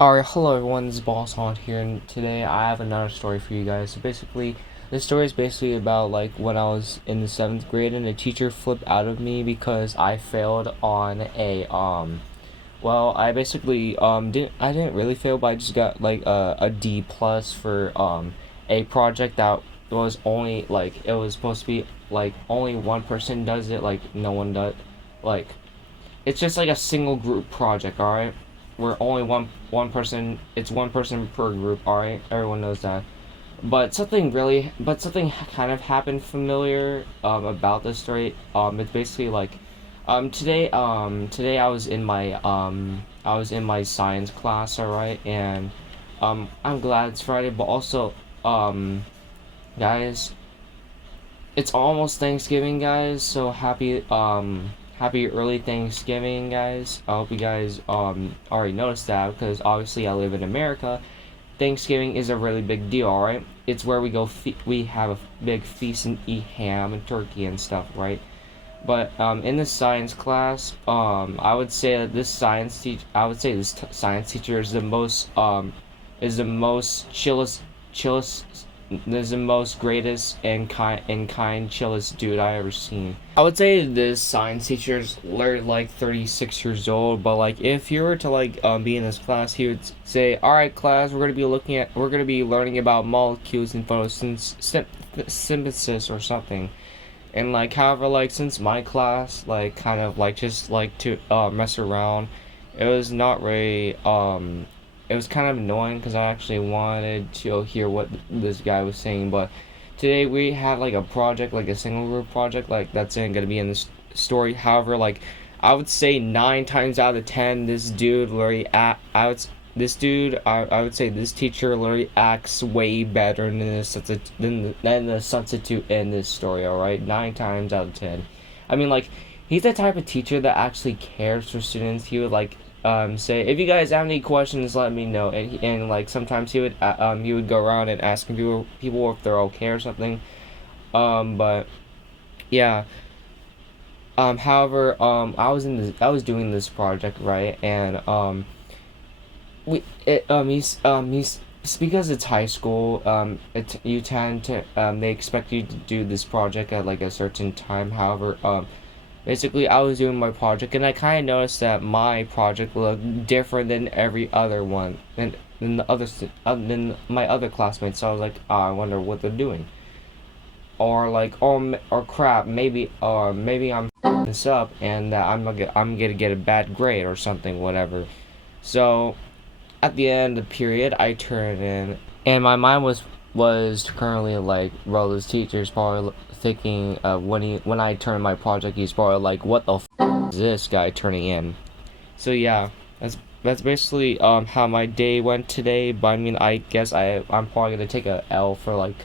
Alright, hello everyone, this is Boss Haunt here, and today I have another story for you guys. So basically, this story is basically about like when I was in the 7th grade and a teacher flipped out of me because I failed on I basically didn't really fail, but I just got like a D plus for a project that was only like, it was supposed to be like only one person does it, like no one does, like it's just like a single group project, all right? Where only one person, it's one person per group, all right? Everyone knows that. But something kind of happened familiar about this story. It's basically like today I was in my science class, all right? And I'm glad it's Friday, but also guys, it's almost Thanksgiving, guys. So happy early Thanksgiving, guys. I hope you guys already noticed that, because obviously I live in America. Thanksgiving is a really big deal, all right? It's where we have a big feast and eat ham and turkey and stuff, right? But in this science class, I would say that I would say science teacher is the most chillest, is the most greatest and kind chillest dude I ever seen. I would say this science teacher's literally like 36 years old, but like if you were to like be in this class, he would say, "All right, class, we're gonna be learning about molecules and photosynthesis or something." And like, however, like since my class like kind of like just like to mess around, it was not really it was kind of annoying because I actually wanted to hear what this guy was saying. But today we had like a project, like a single group project, like that's gonna be in this story. However, like I would say 9 times out of 10, this dude literally I would this dude I would say this teacher literally acts way better than the substitute in this story. All right, 9 times out of 10. I mean, like, he's the type of teacher that actually cares for students. He would like say, if you guys have any questions, let me know. And like sometimes he would go around and asking people if they're okay or something. But yeah. However, I was doing this project, right, and he's it's because it's high school. You tend to they expect you to do this project at like a certain time. However, basically, I was doing my project, and I kind of noticed that my project looked different than every other one, than than my other classmates. So I was like, oh, I wonder what they're doing, or crap, maybe I'm this up, and I'm gonna get a bad grade or something, whatever. So at the end of the period, I turned in, and my mind was currently like, well, this teacher's probably thinking when I turned my project, he's probably like, what the is this guy turning in? So yeah, that's basically how my day went today. But I mean, I guess I'm probably gonna take a L for like,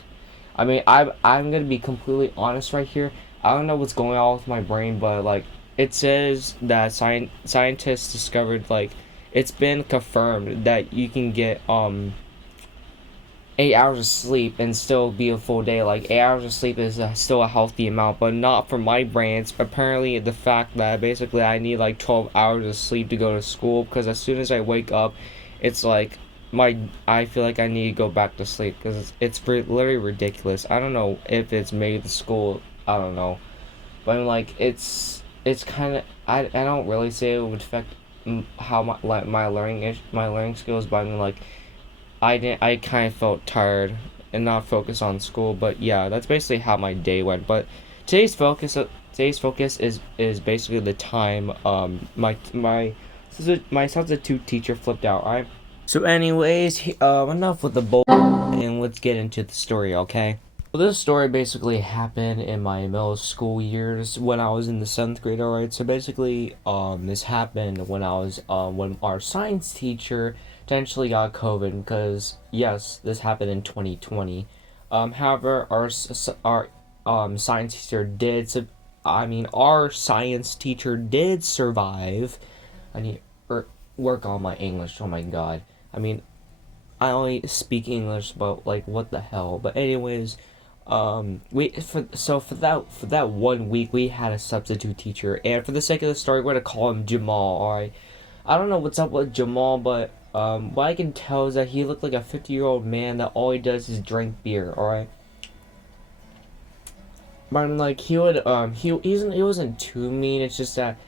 I mean, I'm gonna be completely honest right here. I don't know what's going on with my brain, but like it says that scientists discovered, like, it's been confirmed that you can get 8 hours of sleep and still be a full day. Like 8 hours of sleep is still a healthy amount, but not for my brain. It's apparently the fact that basically I need like 12 hours of sleep to go to school, because as soon as I wake up, it's like my I feel like I need to go back to sleep, because literally ridiculous. I don't know if it's made the school. I don't know, but I'm like, it's kind of, I don't really say it would affect how my learning skills, but I mean, like, I kind of felt tired and not focused on school. But yeah, that's basically how my day went. But today's focus is basically the time my substitute teacher flipped out. Alright. So anyways, enough with the bull, and let's get into the story, okay? Well, this story basically happened in my middle school years when I was in the 7th grade. Alright, so basically, this happened when our science teacher potentially got COVID. Because yes, this happened in 2020. However, our science teacher our science teacher did survive. I need to work on my English. Oh my god. I mean, I only speak English, but like, what the hell? But anyways, for that one week we had a substitute teacher, and for the sake of the story, we're gonna call him Jamal. All right. I don't know what's up with Jamal, but what I can tell is that he looked like a 50-year-old man that all he does is drink beer. All right. But I'm like he would he wasn't too mean. It's just that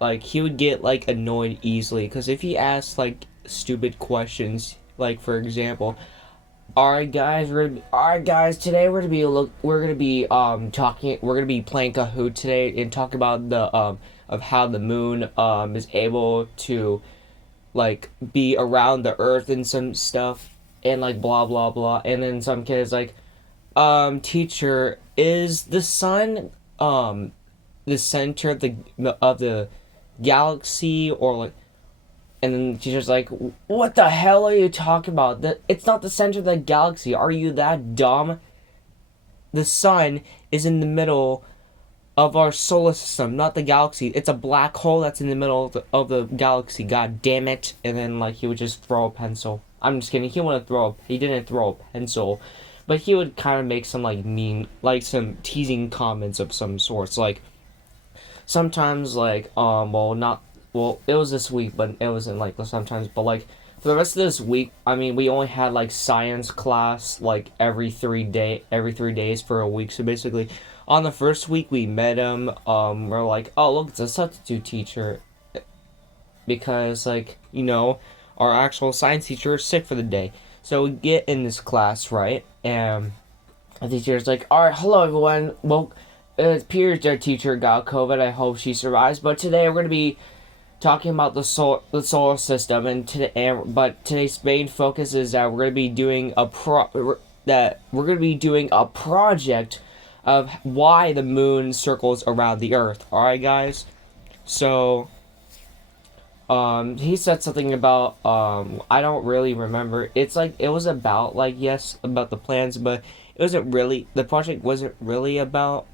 like he would get like annoyed easily because if he asked like stupid questions, like for example, all right guys, today we're gonna be talking we're gonna be playing Kahoot today and talk about the of how the moon is able to like be around the earth and some stuff and like blah blah blah, and then some kids like teacher, is the sun the center of the galaxy, or like, and then the teacher's like, what the hell are you talking about? That it's not the center of the galaxy. Are you that dumb? The sun is in the middle of our solar system, not the galaxy. It's a black hole that's in the middle of the galaxy. God damn it! And then like he would just throw a pencil. I'm just kidding. He didn't throw a pencil, but he would kind of make some like mean, like some teasing comments of some sorts. Like sometimes like well not well it was this week, but it wasn't like sometimes. But like for the rest of this week, I mean, we only had like science class like every 3 days for a week. So basically, on the first week we met him. We're like, oh look, it's a substitute teacher, because like our actual science teacher is sick for the day. So we get in this class, right, and the teacher's like, all right, hello everyone. Well, it appears their teacher got COVID. I hope she survives. But today we're gonna be talking about the solar system, and but today's main focus is that we're gonna be doing a project of why the moon circles around the Earth. All right, guys. So he said something about I don't really remember. It's like it was about like yes about the plans, but the project wasn't really about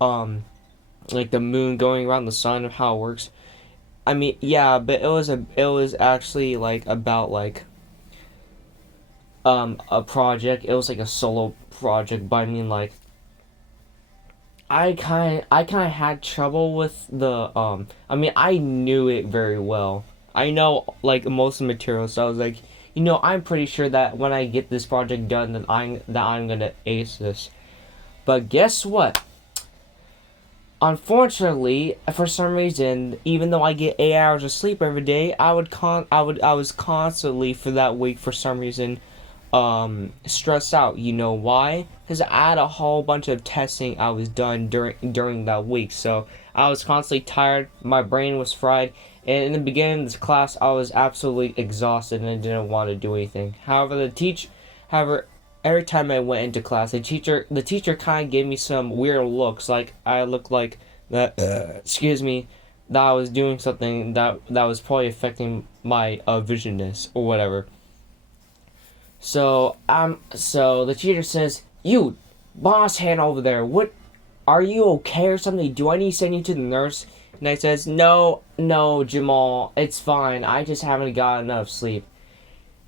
like the moon going around the sun and how it works. I mean, yeah, but it was actually like about like a project. It was like a solo project, but I mean like I kind of had trouble with the I mean, I knew it very well. I know like most of the material, so I was like, I'm pretty sure that when I get this project done, that I'm gonna ace this. But guess what? Unfortunately, for some reason, even though I get 8 hours of sleep every day, I was constantly for that week for some reason stressed out. You know why? Because I had a whole bunch of testing I was done during that week, so I was constantly tired. My brain was fried, and in the beginning of this class, I was absolutely exhausted and I didn't want to do anything. However, every time I went into class, the teacher kind of gave me some weird looks, like I looked like that. Excuse me, that I was doing something that was probably affecting my visionness or whatever. So the teacher says, "You, boss hand over there. What? Are you okay or something? Do I need to send you to the nurse?" And I says, "No, no, Jamal, it's fine. I just haven't got enough sleep."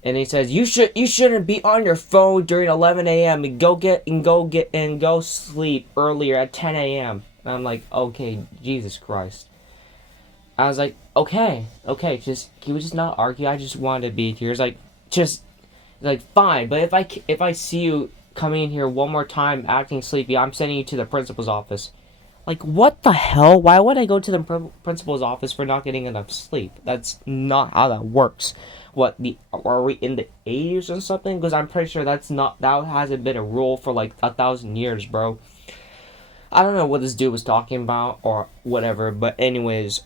And he says, you shouldn't be on your phone during 11 a.m. and go sleep earlier at 10 a.m. And I'm like, okay, Jesus Christ. I was like, okay, just can we just not argue? I just wanted to be here. It's like fine, but if I see you coming in here one more time acting sleepy, I'm sending you to the principal's office. Like, what the hell? Why would I go to the principal's office for not getting enough sleep? That's not how that works. Are we in the 80s or something? Because I'm pretty sure that hasn't been a rule for like 1,000 years, bro. I don't know what this dude was talking about or whatever, but anyways,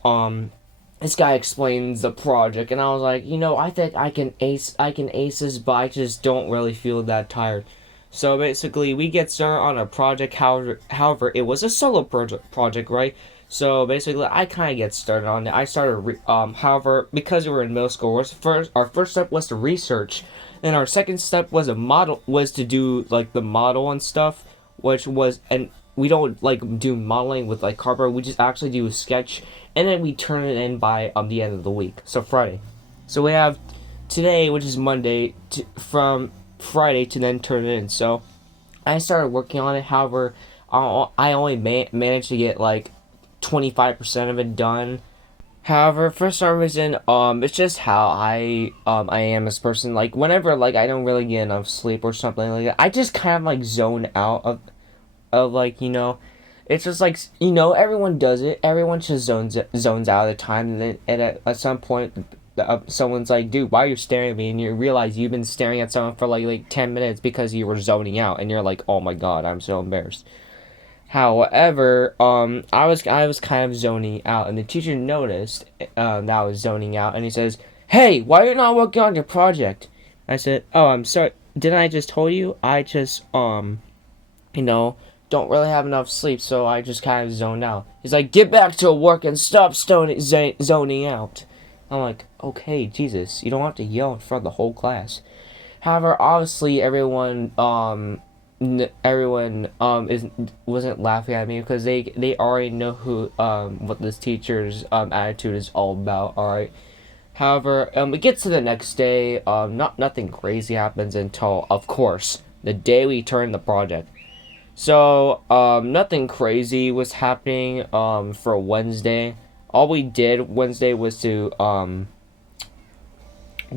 this guy explains the project, and I was like, I think I can ace this, but I just don't really feel that tired. So basically, we get started on a project. However, it was a solo project, right? So basically, I kind of get started on it. I started, however, because we were in middle school, our first step was to research, and our second step was to do like the model and stuff, and we don't like do modeling with like cardboard. We just actually do a sketch, and then we turn it in by the end of the week. So Friday. So we have today, which is Monday, from Friday to then turn it in. So I started working on it. However, I only managed to get like 25% of it done. However, for some reason, it's just how I am as a person. Like, whenever, like, I don't really get enough sleep or something like that, I just kind of, like, zone out of like, it's just like, everyone does it. Everyone just zones out at the time, and then at some point, someone's like, dude, why are you staring at me? And you realize you've been staring at someone for, like 10 minutes because you were zoning out, and you're like, oh my god, I'm so embarrassed. However, I was kind of zoning out, and the teacher noticed that I was zoning out, and he says, "Hey, why are you not working on your project?" I said, "Oh, I'm sorry. Didn't I just told you? I just you know, don't really have enough sleep, so I just kind of zoned out." He's like, "Get back to work and stop zoning out." I'm like, "Okay, Jesus, you don't have to yell in front of the whole class." However, obviously everyone is wasn't laughing at me because they already know who what this teacher's attitude is all about. All right. However, it gets to the next day. Nothing crazy happens until, of course, the day we turn the project. So nothing crazy was happening for Wednesday. All we did Wednesday was to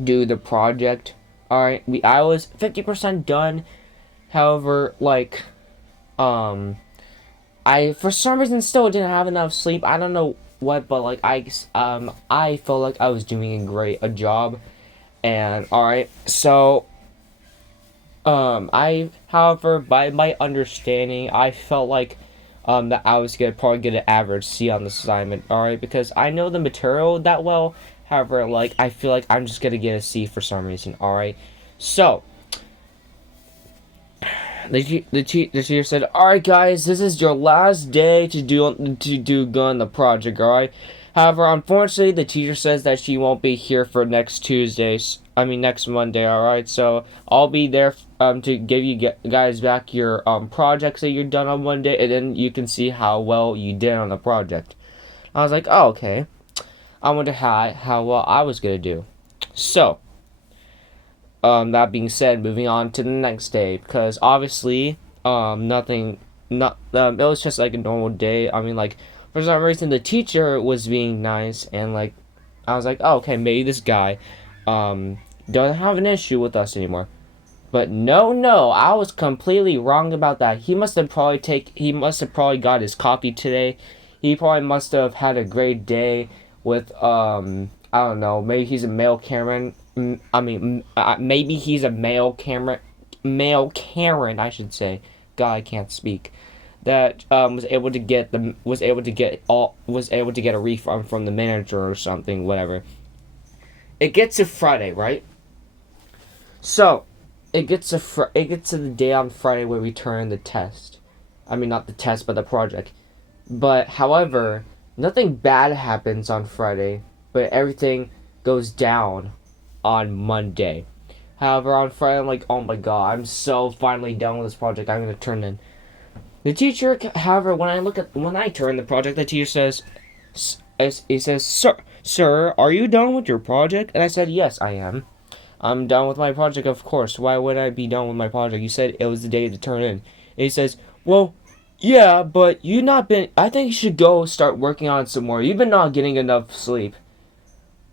do the project. All right. I was 50% done. However, like, um, I for some reason still didn't have enough sleep. I don't know what, but like I felt like I was doing a job, and all right. So, however, by my understanding, I felt like, that I was gonna probably get an average C on this assignment. All right, because I know the material that well. However, like I feel like I'm just gonna get a C for some reason. All right, so the teacher said, "All right, guys, this is your last day to do good on the project. All right." However, unfortunately, the teacher says that she won't be here for next Tuesday. I mean next Monday. All right, so I'll be there to give you guys back your projects that you're done on Monday, and then you can see how well you did on the project. I was like, "Oh, okay." I wonder how well I was gonna do. So, that being said, moving on to the next day, because obviously, nothing, not it was just like a normal day. I mean, like for some reason, the teacher was being nice, and like I was like, oh, okay, maybe this guy, um, doesn't have an issue with us anymore. But no, no, I was completely wrong about that. He must have probably got his copy today. He probably must have had a great day with I don't know, maybe he's a male Karen. Maybe he's a male Karen, I should say. God, I can't speak. That was able to get a refund from the manager or something, whatever. It gets to Friday, right? So, it gets to the day on Friday where we turn the test. I mean, not the test, but the project. But however, nothing bad happens on Friday, but everything goes down on Monday. However, on Friday, I'm like, oh my god, I'm so finally done with this project. I'm gonna turn in. The teacher, however, when I turn the project, the teacher says, he says, sir, are you done with your project? And I said, yes, I am. I'm done with my project, of course. Why would I be done with my project? You said it was the day to turn in. And he says, well, yeah, but you not been. I think you should go start working on it some more. You've been not getting enough sleep.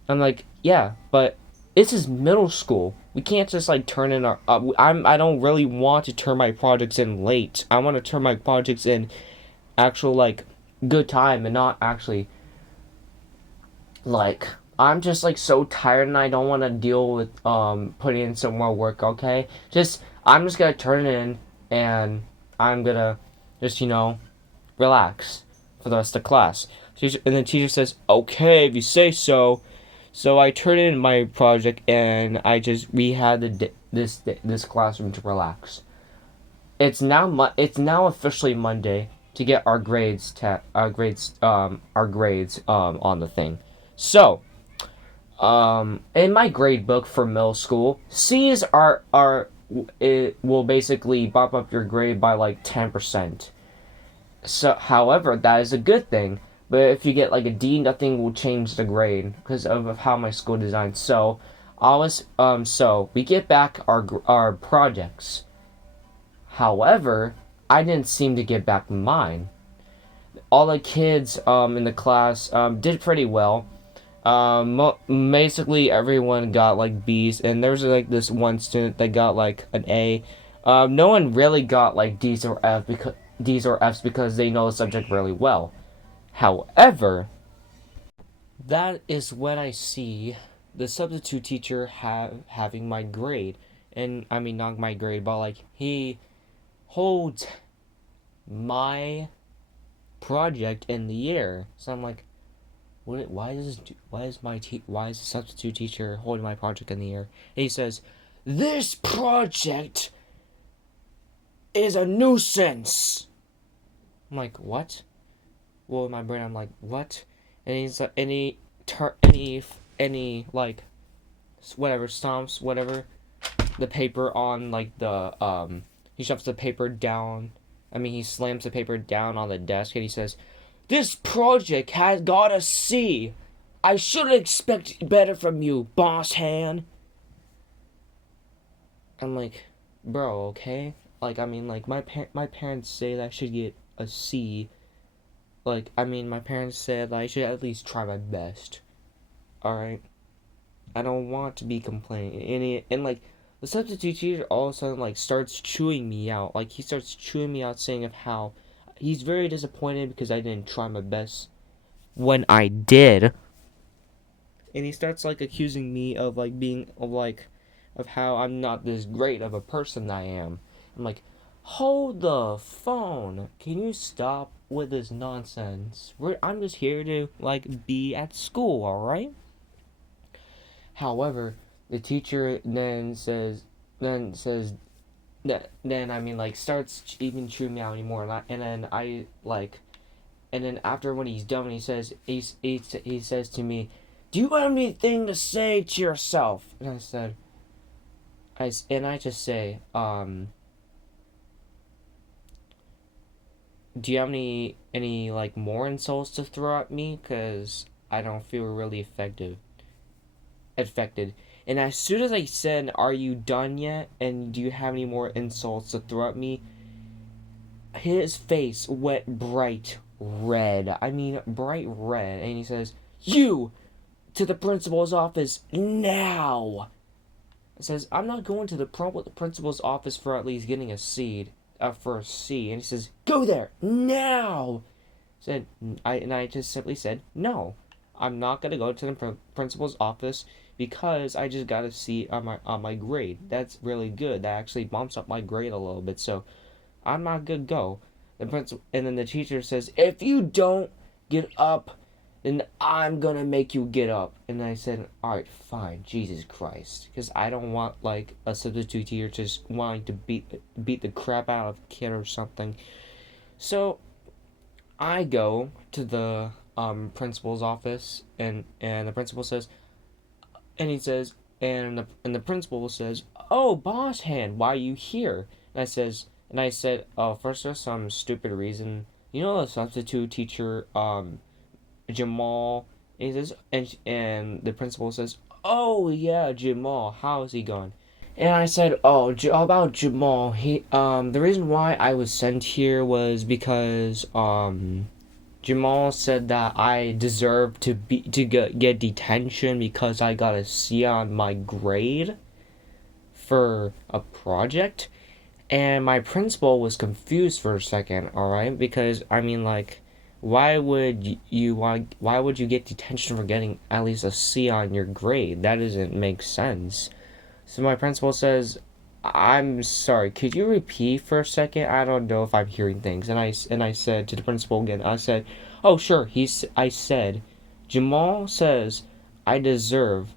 I'm like, yeah, but this is middle school. We can't just like turn in our. I don't really want to turn my projects in late. I want to turn my projects in actual like good time and not actually like I'm just like so tired and I don't want to deal with putting in some more work. Okay, I'm just gonna turn it in and I'm gonna just relax for the rest of the class. And the teacher says, "Okay, if you say so." So I turned in my project and we had this classroom to relax. It's now officially Monday to get our grades on the thing. So in my grade book for middle school, C's are it will basically bump up your grade by like 10%. So, however, that is a good thing. But if you get like a D, nothing will change the grade because of how my school designed. So we get back our projects. However, I didn't seem to get back mine. All the kids in the class did pretty well. Basically everyone got like B's, and there's like this one student that got like an A. No one really got like D's or F's because they know the subject really well. However, that is when I see the substitute teacher having my grade, and I mean not my grade, but like he holds my project in the air. So I'm like, why is the substitute teacher holding my project in the air? And he says, "This project is a nuisance." I'm like, what? Well, in my brain, I'm like, what? And he's like, any like, whatever, stomps whatever the paper on like the he shoves the paper down. I mean, he slams the paper down on the desk, and he says, "This project has got a C. I should expect better from you, boss hand." I'm like, bro, okay? Like, I mean, like, my parents say that I should get a C. Like, I mean, my parents said I should at least try my best. Alright? I don't want to be complaining. And like, the substitute teacher all of a sudden, like, starts chewing me out. Like, he starts chewing me out, saying of how he's very disappointed because I didn't try my best when I did. And he starts, like, accusing me of, like, of how I'm not this great of a person I am. I'm like, hold the phone. Can you stop with this nonsense? I'm just here to, like, be at school, alright? However, the teacher then I mean, like, starts even chewing me out anymore, and then after when he's done, he says to me, "Do you have anything to say to yourself?" And I just say, "Do you have any like more insults to throw at me? Cause I don't feel really affected." And as soon as I said, "Are you done yet? And do you have any more insults to throw at me?" his face went bright red. I mean, bright red. And he says, "You to the principal's office now." It says, "I'm not going to the principal's office for at least getting a C, for a C." And he says, "Go there now." Said I just simply said, "No, I'm not gonna go to the principal's office because I just got a C on my grade. That's really good. That actually bumps up my grade a little bit. So I'm not gonna go." And then the teacher says, "If you don't get up, then I'm gonna make you get up." And I said, "Alright, fine, Jesus Christ," because I don't want like a substitute teacher just wanting to beat the crap out of a kid or something. So I go to the principal's office, and the principal says, and he says, and the principal says, "Oh, boss hand, why are you here?" And I said, "Oh, first there's some stupid reason. You know the substitute teacher, Jamal." And he says, and the principal says, "Oh yeah, Jamal. How is he going?" And I said, "Oh, about Jamal. The reason why I was sent here was because Jamal said that I deserve to get detention because I got a C on my grade for a project." And my principal was confused for a second, alright? Because, I mean, like, why would you get detention for getting at least a C on your grade? That doesn't make sense. So my principal says, "I'm sorry, could you repeat for a second? I don't know if I'm hearing things." And I said to the principal again, I said, "Oh, sure." I said, "Jamal says I deserve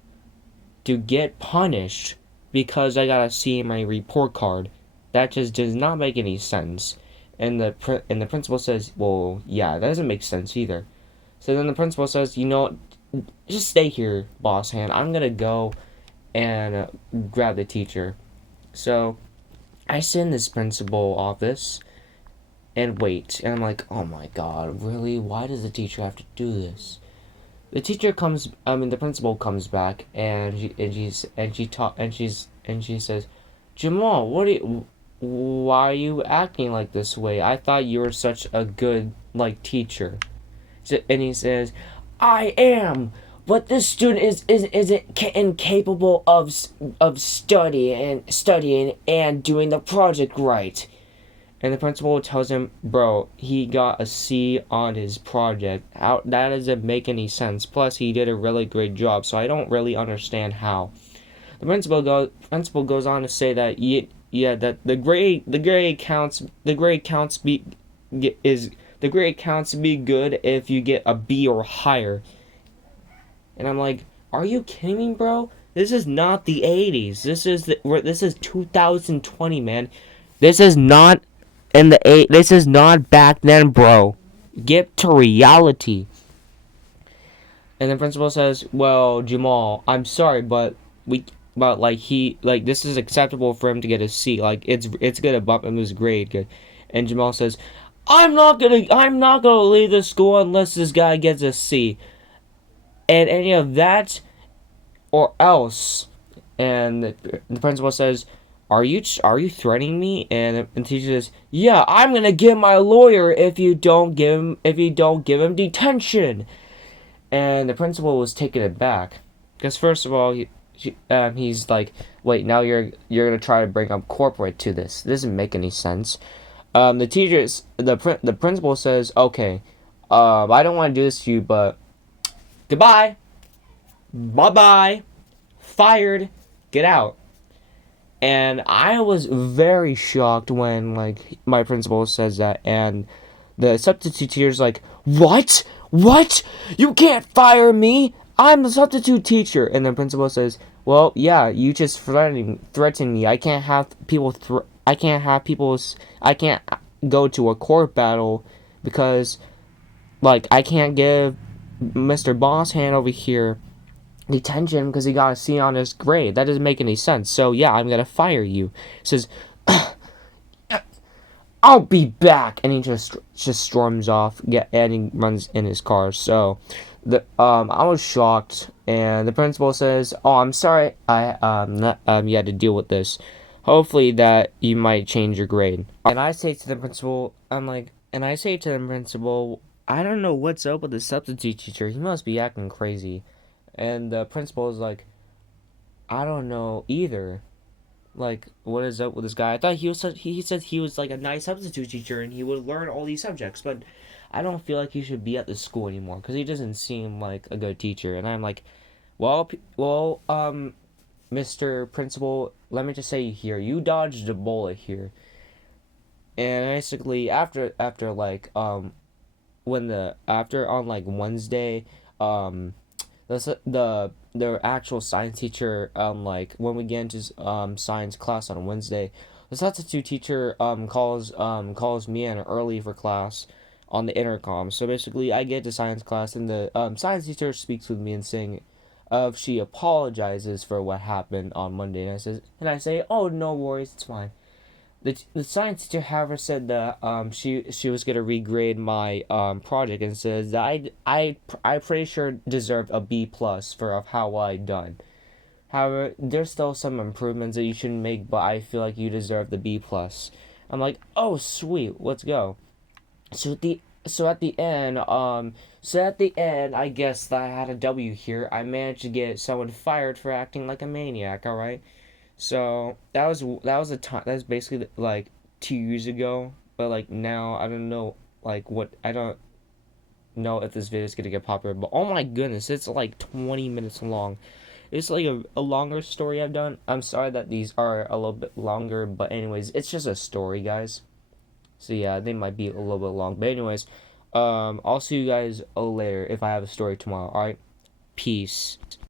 to get punished because I got a C in my report card. That just does not make any sense." And the principal says, "Well, yeah, that doesn't make sense either." So then the principal says, "You know, just stay here, boss hand. I'm gonna go and grab the teacher." So I sit in this principal office and wait, and I'm like, "Oh my god, really? Why does the teacher have to do this?" The principal comes back, and she says, "Jamal, why are you acting like this way? I thought you were such a good, like, teacher." And he says, "I am, but this student isn't incapable of studying and doing the project right. And the principal tells him, bro, he got a C on his project. How that doesn't make any sense. Plus, he did a really great job, so I don't really understand how. The principal goes on to say that yeah, that the grade counts be good if you get a B or higher. And I'm like, are you kidding me, bro? This is not the 80s. This is 2020, man. This is not this is not back then, bro. Get to reality. And the principal says, "Well, Jamal, I'm sorry, but like this is acceptable for him to get a C. Like it's gonna bump him his grade good." And Jamal says, I'm not gonna leave the school unless this guy gets a C. And any of that or else." And the principal says, are you threatening me?" And the teacher says, "Yeah, I'm gonna get my lawyer if you don't give him detention." And the principal was taken aback because first of all, he's like, "Wait, now you're gonna try to bring up corporate to this? This doesn't make any sense." The principal says, "Okay, I don't want to do this to you, but goodbye, bye bye, fired, get out." And I was very shocked when like my principal says that, and the substitute teacher's like, "What? What? You can't fire me! I'm the substitute teacher." And the principal says, "Well, yeah, you just threaten me. I can't have people. I can't go to a court battle because like I can't give Mr. Boss Hand over here detention because he got a C on his grade. That doesn't make any sense. So yeah, I'm gonna fire you." He says, "I'll be back," and he just storms off. And he runs in his car. So I was shocked, and the principal says, "Oh, I'm sorry. You had to deal with this. Hopefully that you might change your grade." And I say to the principal, "I don't know what's up with the substitute teacher. He must be acting crazy." And the principal is like, "I don't know either. Like, what is up with this guy? I thought he said he was like a nice substitute teacher and he would learn all these subjects, but I don't feel like he should be at the school anymore because he doesn't seem like a good teacher." And I'm like, Mr. Principal, let me just say here, you dodged a bullet here." And basically, after like when the after on like Wednesday, the actual science teacher like when we get into science class on Wednesday, the substitute teacher calls me in early for class on the intercom. So basically, I get to science class and the science teacher speaks with me and saying, she apologizes for what happened on Monday, and I say, "Oh, no worries, it's fine." The science teacher, however, said that she was gonna regrade my project and says that I pretty sure deserved a B plus for of how I done. However, there's still some improvements that you should make, but I feel like you deserve the B plus. I'm like, "Oh, sweet, let's go." So at the so at the end, I guess that I had a W here. I managed to get someone fired for acting like a maniac. All right. So that was a time. That's basically like 2 years ago. But like now, I don't know. Like what I don't know if this video is gonna get popular. But oh my goodness, it's like 20 minutes long. It's like a longer story I've done. I'm sorry that these are a little bit longer. But anyways, it's just a story, guys. So yeah, they might be a little bit long. But anyways, I'll see you guys later if I have a story tomorrow. All right, peace.